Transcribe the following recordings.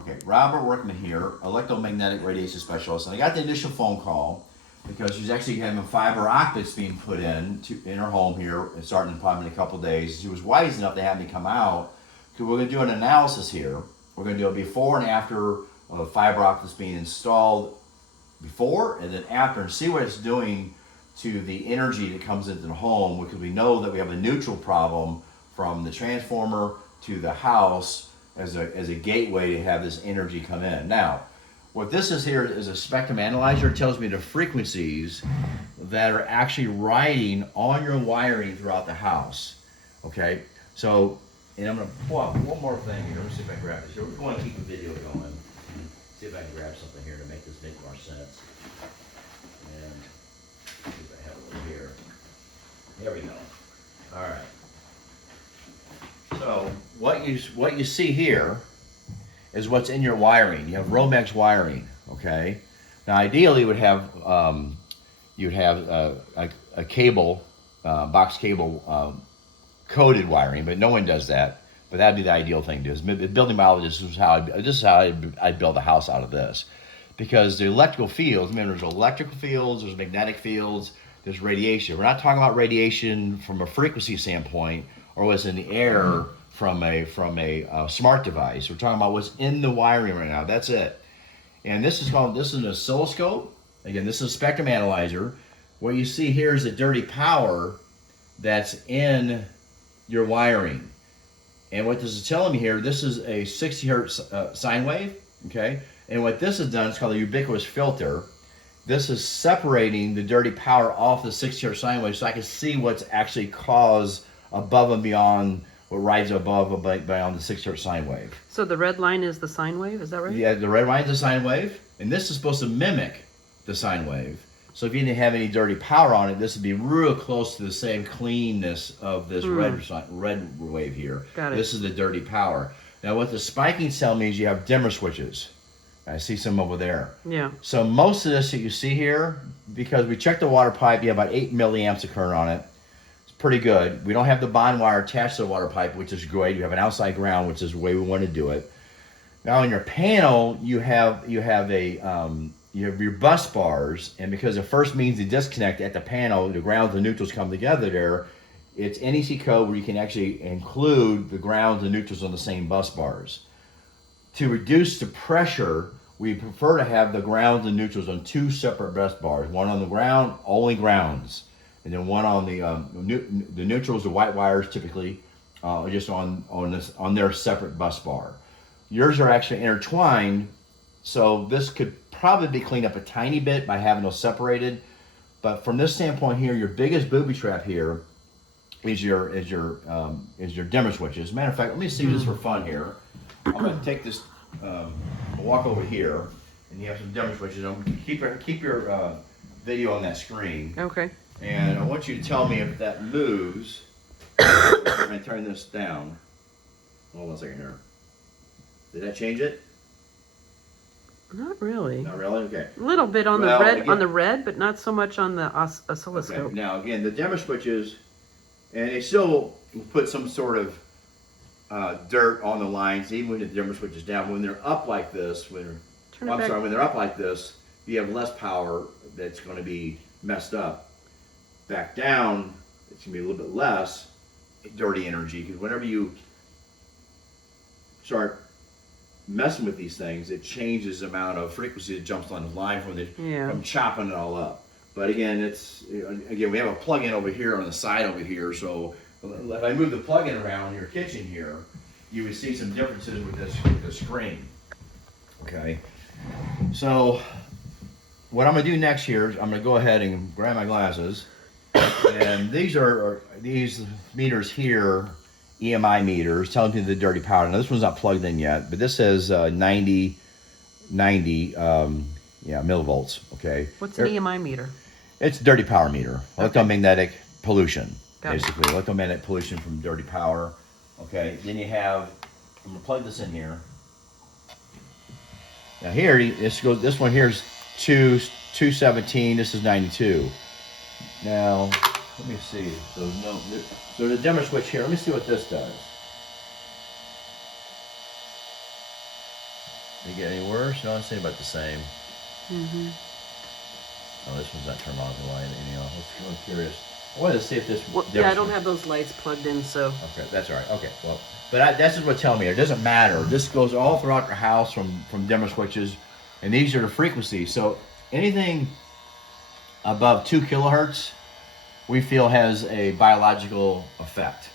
Okay, Robert Workman here, electromagnetic radiation specialist, and I got the initial phone call because she's actually having fiber optics being put in her home here, starting in probably in a couple of days. She was wise enough to have me come out because we're going to do an analysis here. We're going to do a before and after of fiber optics being installed before and then after, and see what it's doing to the energy that comes into the home, because we know that we have a neutral problem from the transformer to the house as a gateway to have this energy come in. Now, what this is here is a spectrum analyzer. It tells me the frequencies that are actually riding on your wiring throughout the house. Okay, so, and I'm gonna pull out one more thing here. Let's see if I can grab this here. We're going to keep the video going. See if I can grab something here to make this make more sense. And see if I have it over here. There we go. All right. So what you see here is what's in your wiring. You have Romex wiring, okay? Now ideally you would have a cable, box cable coded wiring, but no one does that. But that'd be the ideal thing to do. As building biologist, this is how I'd build a house out of this, because the electrical fields. I mean, there's electrical fields, there's magnetic fields, there's radiation. We're not talking about radiation from a frequency standpoint, or what's in the air from a smart device. We're talking about what's in the wiring right now. That's it. And this is an oscilloscope. Again, this is a spectrum analyzer. What you see here is the dirty power that's in your wiring. And what this is telling me here, this is a 60 hertz sine wave, okay? And what this has done is called a ubiquitous filter. This is separating the dirty power off the 60 hertz sine wave, so I can see what's actually caused above and beyond what rides above and beyond the 60 hertz sine wave. So the red line is the sine wave, is that right? Yeah, the red line is the sine wave, and this is supposed to mimic the sine wave. So if you didn't have any dirty power on it, this would be real close to the same cleanness of this red wave here. Got it. This is the dirty power. Now what the spiking cell means, you have dimmer switches. I see some over there. Yeah. So most of this that you see here, because we checked the water pipe, you have about 8 milliamps of current on it. Pretty good. We don't have the bond wire attached to the water pipe, which is great. You have an outside ground, which is the way we want to do it. Now in your panel, you have your bus bars, and because the first means to disconnect at the panel, the grounds and neutrals come together there. It's NEC code where you can actually include the grounds and neutrals on the same bus bars. To reduce the pressure, we prefer to have the grounds and neutrals on two separate bus bars. One on the ground, only grounds. And then one on the neutrals, the white wires typically, just on their separate bus bar. Yours are actually intertwined, so this could probably be cleaned up a tiny bit by having those separated. But from this standpoint here, your biggest booby trap here is your dimmer switches. As a matter of fact, let me see this for fun here. I'm going to take this, walk over here, and you have some dimmer switches. Keep your video on that screen. Okay. And I want you to tell me if that moves. I'm going to turn this down. Hold on a second here. Did that change it? Not really. Not really? Okay. A little bit on the red, but not so much on the oscilloscope. Okay. Now again, the dimmer switches, and they still put some sort of dirt on the lines, even when the dimmer switch is down. When they're up like this, when they're up like this, you have less power that's going to be messed up. Back down, it's going to be a little bit less dirty energy, because whenever you start messing with these things, it changes the amount of frequency that jumps on the line from chopping it all up. But again, we have a plug-in over here on the side over here, so if I move the plug-in around in your kitchen here, you would see some differences with this screen. Okay, so what I'm going to do next here is I'm going to go ahead and grab my glasses, and these meters here, EMI meters, telling me the dirty power. Now this one's not plugged in yet, but this says 90 millivolts. Okay. What's an EMI meter? It's a dirty power meter, electromagnetic pollution, Got it. basically electromagnetic pollution from dirty power. Okay. Then you have, I'm gonna plug this in here. Now here, this one here is 217. This is 92. Now, let me see. So the dimmer switch here, let me see what this does. Did it get any worse? No, I'd say about the same. Mm-hmm. Oh, this one's not turned on the light anyhow. I'm curious. I wanted to see if this. Well, yeah, I don't have those lights plugged in, so. Okay, that's all right. Okay, well, but that's just what telling me. It doesn't matter. This goes all throughout your house from dimmer switches, and these are the frequencies. So anything above 2 kilohertz, we feel has a biological effect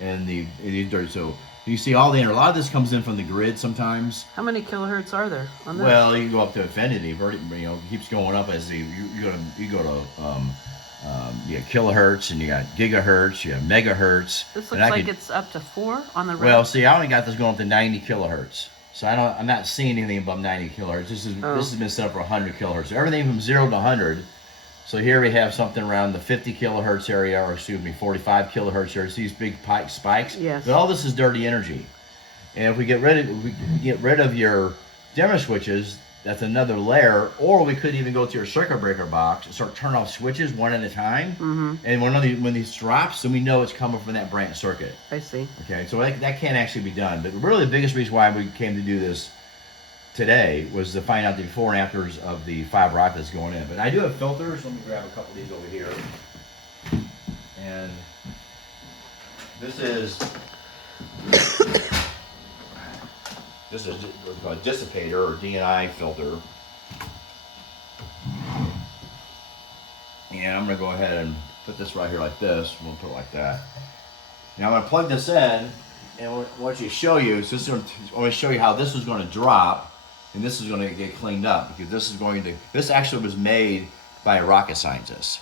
in these dirty. So you see all a lot of this comes in from the grid sometimes. How many kilohertz are there on this? Well, you can go up to infinity. It keeps going up as you go to you got kilohertz and you got gigahertz, you have megahertz. This looks like it's up to 4 on the red. Well, see, I only got this going up to 90 kilohertz. So I'm not seeing anything above 90 kilohertz. This has been set up for 100 kilohertz. So everything from 0 to 100. So here we have something around the 50 kilohertz area, or 45 kilohertz area. See these big spikes? Yes. But all this is dirty energy. And if we get rid of your dimmer switches, that's another layer. Or we could even go to your circuit breaker box and start turning off switches one at a time. Mm-hmm. And when these drops, then we know it's coming from that branch circuit. I see. Okay, so that can actually be done. But really the biggest reason why we came to do this today was to find out the before and afters of the fiber optic that's going in. But I do have filters. Let me grab a couple of these over here. And this is what's called a dissipator or DNI filter. And I'm going to go ahead and put this right here like this. We'll put it like that. Now I'm going to plug this in, and I want you to show you. So I want to show you how this is going to drop, and this is going to get cleaned up, because this actually was made by a rocket scientist.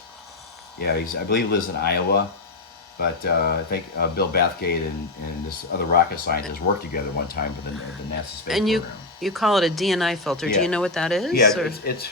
Yeah, I believe he lives in Iowa, but I think Bill Bathgate and this other rocket scientist worked together one time for the NASA space program. You call it a DNI filter. Yeah. Do you know what that is? Yeah, it's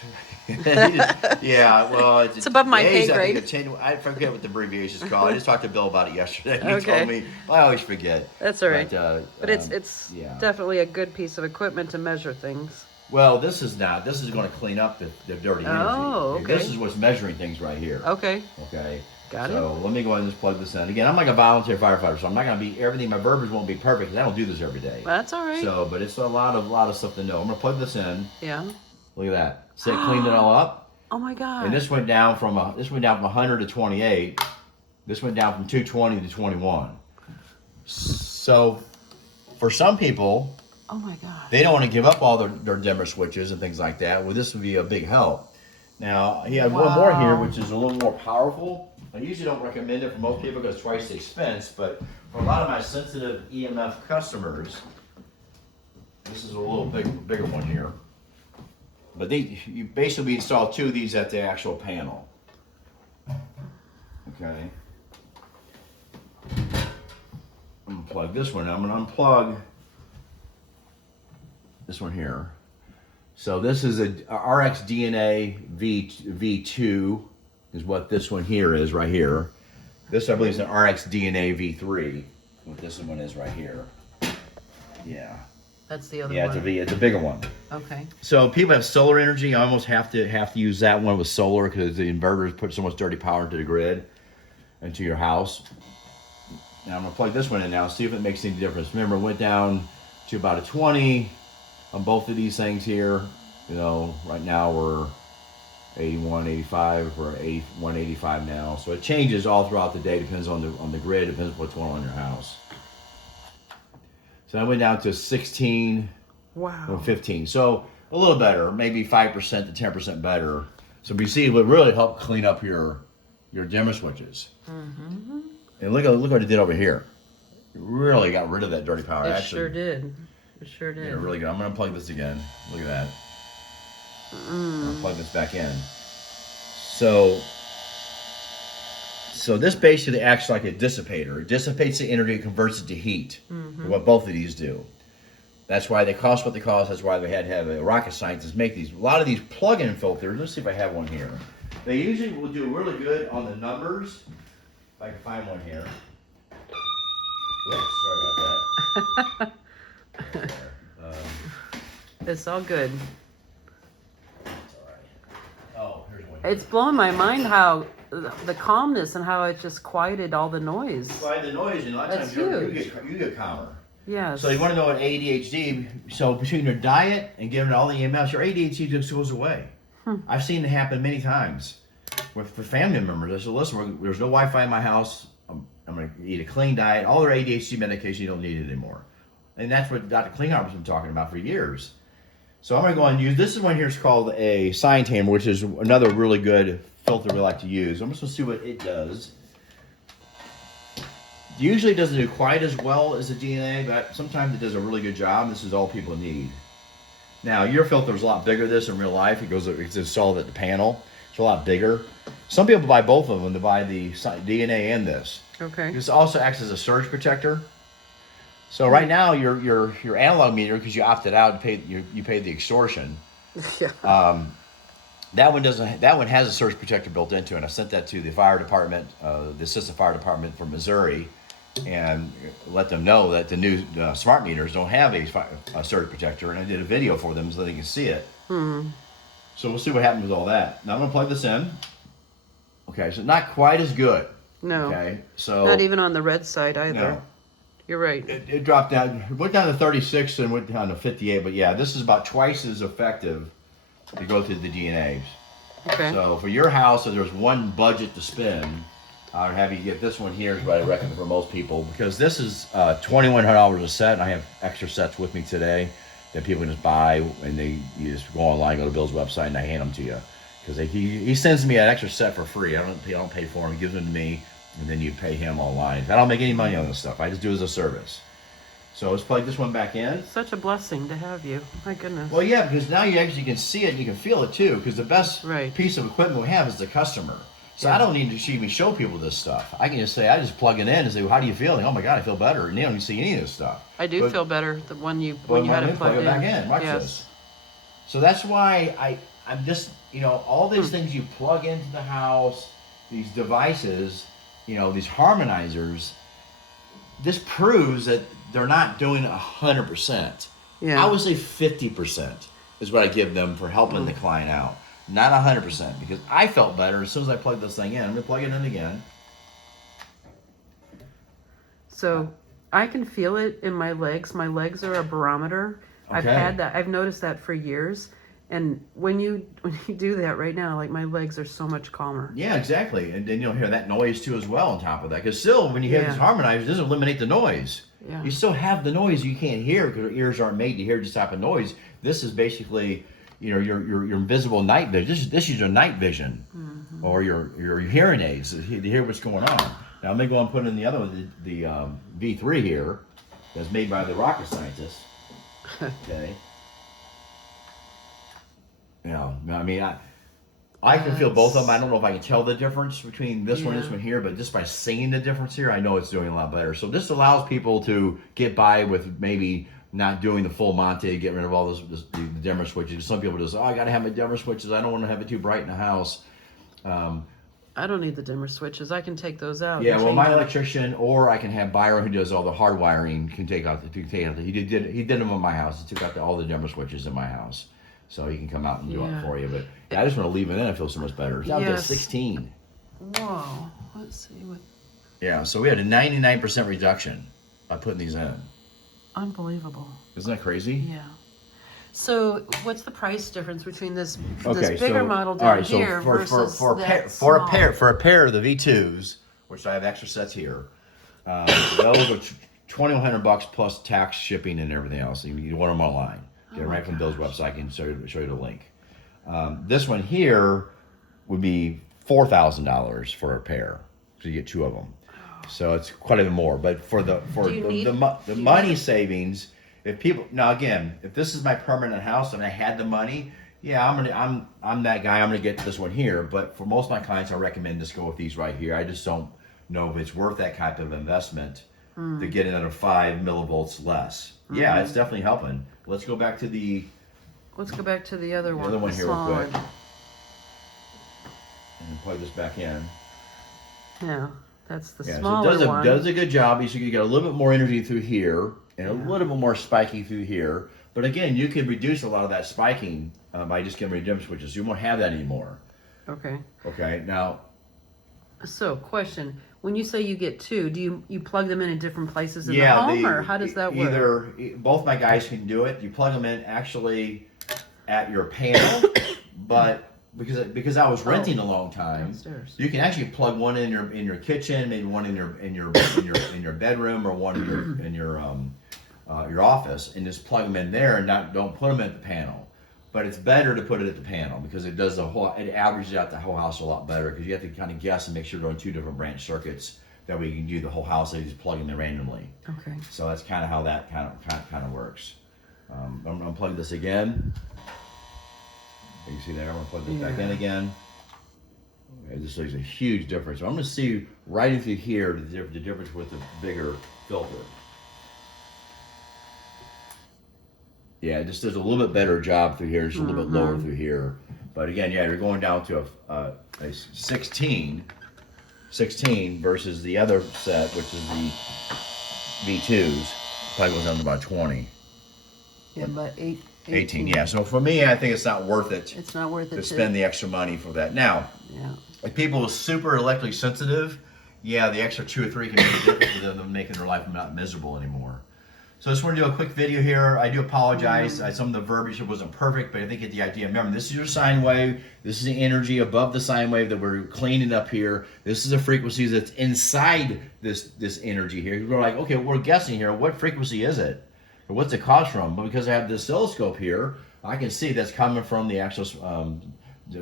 yeah, well, it's above my pay grade. I forget what the abbreviation is called. I just talked to Bill about it yesterday. He Okay. told me. I always forget. That's all right. But it's definitely a good piece of equipment to measure things. Well, this is not. This is going to clean up the dirty energy. Oh, okay. This is what's measuring things right here. Okay. Okay. Got it. So let me go ahead and just plug this in. Again, I'm like a volunteer firefighter, so I'm not going to be everything. My verbiage won't be perfect because I don't do this every day. That's all right. So, but it's a lot of stuff to know. I'm going to plug this in. Yeah. Look at that. See, it cleaned it all up. Oh my God. And this went down from 100 to 28. This went down from 220 to 21. So, for some people, oh my God, they don't want to give up all their dimmer switches and things like that. Well, this would be a big help. Now, he had one more here, which is a little more powerful. I usually don't recommend it for most people because it's twice the expense, but for a lot of my sensitive EMF customers, this is a little bigger one here. But you basically install 2 of these at the actual panel. Okay. I'm gonna plug this one. I'm gonna unplug this one here. So this is a RX DNA V2 is what this one here is right here. This I believe is an RX DNA V3. What this one is right here. Yeah. that's the other Yeah, one. it's a bigger one. Okay. So people have solar energy. I almost have to use that one with solar because the inverters put so much dirty power into the grid, into your house. Now I'm gonna plug this one in now, see if it makes any difference. Remember, it went down to about a 20 on both of these things here. You know, right now we're 81, 85, we're 81, 85 now. So it changes all throughout the day. Depends on the grid. Depends what's going on in your house. So I went down to 16. Wow. Or 15. So a little better, maybe 5% to 10% better. So we see it would really help clean up your dimmer switches. Mm-hmm. And look what it did over here. It really got rid of that dirty power. It sure did. It sure did. Yeah, really good. I'm gonna plug this again. Look at that. I'm gonna plug this back in. So this basically acts like a dissipator. It dissipates the energy, converts it to heat. Mm-hmm. What both of these do. That's why they cost what they cost. That's why they had to have a rocket scientist make these. A lot of these plug-in filters, let's see if I have one here. They usually will do really good on the numbers. If I can find one here. Oops, sorry about that. It's all good. It's all right. Oh, here's one. It's blowing my mind how the calmness and how it just quieted all the noise. Quiet the noise, and a lot of That's times huge. you get calmer. Yes. So you want to know what ADHD, so between your diet and giving it all the EMFs, your ADHD just goes away. I've seen it happen many times with family members. I said, listen, there's no Wi-Fi in my house. I'm going to eat a clean diet. All their ADHD medication, you don't need it anymore. And that's what Dr. Klinghart's been talking about for years. So I'm going to go and use, this is one here is called a sine tamer, which is another really good filter we like to use. I'm just going to see what it does. Usually it doesn't do quite as well as the DNA, but sometimes it does a really good job. This is all people need. Now, your filter is a lot bigger than this in real life. It's installed at the panel. It's a lot bigger. Some people buy both of them. They buy the DNA and this. Okay. This also acts as a surge protector. So right now, your analog meter, because you opted out, you paid the extortion. Yeah. That one doesn't. That one has a surge protector built into it. I sent that to the fire department, the assistant fire department from Missouri, and let them know that the new smart meters don't have a surge protector. And I did a video for them so they can see it. So we'll see what happens with all that. Now I'm gonna plug this in. Okay, so not quite as good. No. Okay, so not even on the red side either. No. You're right. It dropped down. It went down to 36 and went down to 58. But yeah, this is about twice as effective to go through the DNAs. Okay. So for your house, if there's one budget to spend, I would have you get this one here is what I recommend for most people, because this is $2,100 a set, and I have extra sets with me today that people can just buy, and you just go online, go to Bill's website, and I hand them to you. Because he sends me an extra set for free. I don't pay for them. He gives them to me, and then you pay him online. I don't make any money on this stuff. I just do it as a service. So let's plug this one back in. It's such a blessing to have you. My goodness. Well, yeah, because now you actually can see it and you can feel it too. Because the best piece of equipment we have is the customer. So I don't need to even show people this stuff. I can just say, I just plug it in and say, well, how do you feel? And, oh my God, I feel better. And they don't even see any of this stuff. I do feel better when you had it plugged in. Back in. Watch this. So that's why I'm just, all these things you plug into the house, these devices, these harmonizers, this proves that they're not doing 100%. Yeah. I would say 50% is what I give them for helping the client out. Not 100%, because I felt better as soon as I plugged this thing in. I'm going to plug it in again. So I can feel it in my legs. My legs are a barometer. Okay. I've had that. I've noticed that for years. And when you do that right now, like my legs are so much calmer. Yeah, exactly. And then you'll hear that noise too as well on top of that. Because still, when you have these harmonizers, it doesn't eliminate the noise. Yeah. You still have the noise you can't hear because your ears aren't made to hear this type of noise. This is basically, your invisible night vision. This is your night vision, or your hearing aids to hear what's going on. Now I'm gonna go and put in the other one, the V3 here, that's made by the rocket scientists. Okay. I mean, I can feel both of them. I don't know if I can tell the difference between this one and this one here, but just by seeing the difference here, I know it's doing a lot better. So this allows people to get by with maybe not doing the full Monte, get rid of all the dimmer switches. Some people just, I got to have my dimmer switches. I don't want to have it too bright in the house. I don't need the dimmer switches. I can take those out. Yeah, well, my electrician, or I can have Byron, who does all the hard wiring, can take out he did them in my house. He took out all the dimmer switches in my house. So he can come out and do it for you. But I just want to leave it in. I feel so much better. It's down to 16. Whoa. Let's see what. Yeah, so we had a 99% reduction by putting these in. Unbelievable. Isn't that crazy? Yeah. So what's the price difference between this bigger model down right, here versus for a pair of the V2s, which I have extra sets here, those are $2,100 plus tax, shipping, and everything else. You want them online. Get it right from Bill's website. I can show you the link. This one here would be $4,000 for a pair, so you get two of them. So it's quite a bit more. But for the money savings, if this is my permanent house and I had the money, I'm that guy. I'm gonna get this one here. But for most of my clients, I recommend just go with these right here. I just don't know if it's worth that type of investment to get another 5 millivolts less. Yeah, it's definitely helping. Let's go back to the other one. The other one here real quick. One. And plug this back in. Yeah, that's the Yeah, smaller so it one. does a good job. You get a little bit more energy through here and a little bit more spiking through here. But again, you can reduce a lot of that spiking by just getting rid of dim switches. You won't have that anymore. Okay. Okay, now. So, question. when you say you get two, do you plug them in different places in the home, or how does that work? Both my guys can do it. You plug them in actually at your panel, but because I was renting a long time, downstairs. you can actually plug one in your kitchen, maybe one in your bedroom, or one in your office, and just plug them in there, and don't put them at the panel. But it's better to put it at the panel because it averages out the whole house a lot better, because you have to kind of guess and make sure they're on two different branch circuits. That way you can do the whole house, and you just plug them in randomly. Okay. So that's kind of how that kind of works. I'm gonna plug this again. You can see there. I'm gonna plug this back in again. Okay, this is a huge difference. So I'm gonna see right into here the difference with the bigger filter. Yeah, it just does a little bit better job through here. It's a little bit lower through here. But again, yeah, you're going down to a 16 versus the other set, which is the V2s. Probably goes down to about 20. Yeah, about 18, yeah. So for me, I think it's not worth it. It's not worth it to spend the extra money for that. Now, if people are super electrically sensitive, yeah, the extra 2 or 3 can make a difference for them, making their life not miserable anymore. So I just want to do a quick video here. I do apologize. Some of the verbiage wasn't perfect, but I think you get the idea. Remember, this is your sine wave. This is the energy above the sine wave that we're cleaning up here. This is a frequency that's inside this energy here. We're like, okay, we're guessing here. What frequency is it? Or what's it cause from? But because I have this oscilloscope here, I can see that's coming from the actual, a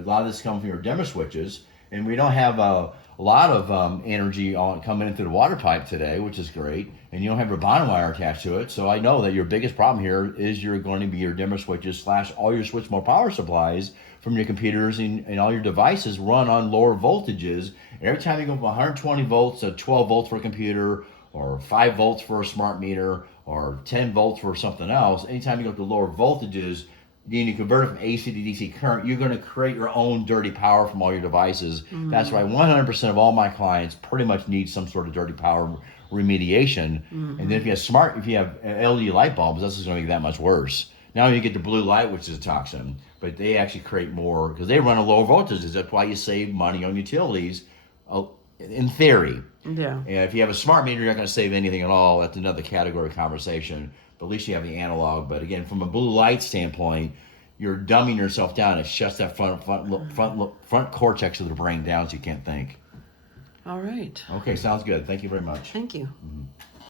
lot of this comes from your dimmer switches. And we don't have a lot of energy coming into the water pipe today, which is great. And you don't have a bond wire attached to it. So I know that your biggest problem here is you're going to be your dimmer switches / all your switch mode power supplies from your computers and all your devices run on lower voltages. And every time you go from 120 volts to 12 volts for a computer, or 5 volts for a smart meter, or 10 volts for something else, anytime you go to lower voltages, then you convert it from AC to DC current, you're going to create your own dirty power from all your devices. That's why 100% of all my clients pretty much need some sort of dirty power remediation. And then if you have LED light bulbs, this is going to be that much worse. Now you get the blue light, which is a toxin, but they actually create more because they run at lower voltages. That's why you save money on utilities, in theory. Yeah. And if you have a smart meter, you're not going to save anything at all. That's another category of conversation. But at least you have the analog. But again, from a blue light standpoint, you're dumbing yourself down. It shuts that front cortex of the brain down so you can't think. All right. Okay, sounds good. Thank you very much. Thank you. Mm-hmm.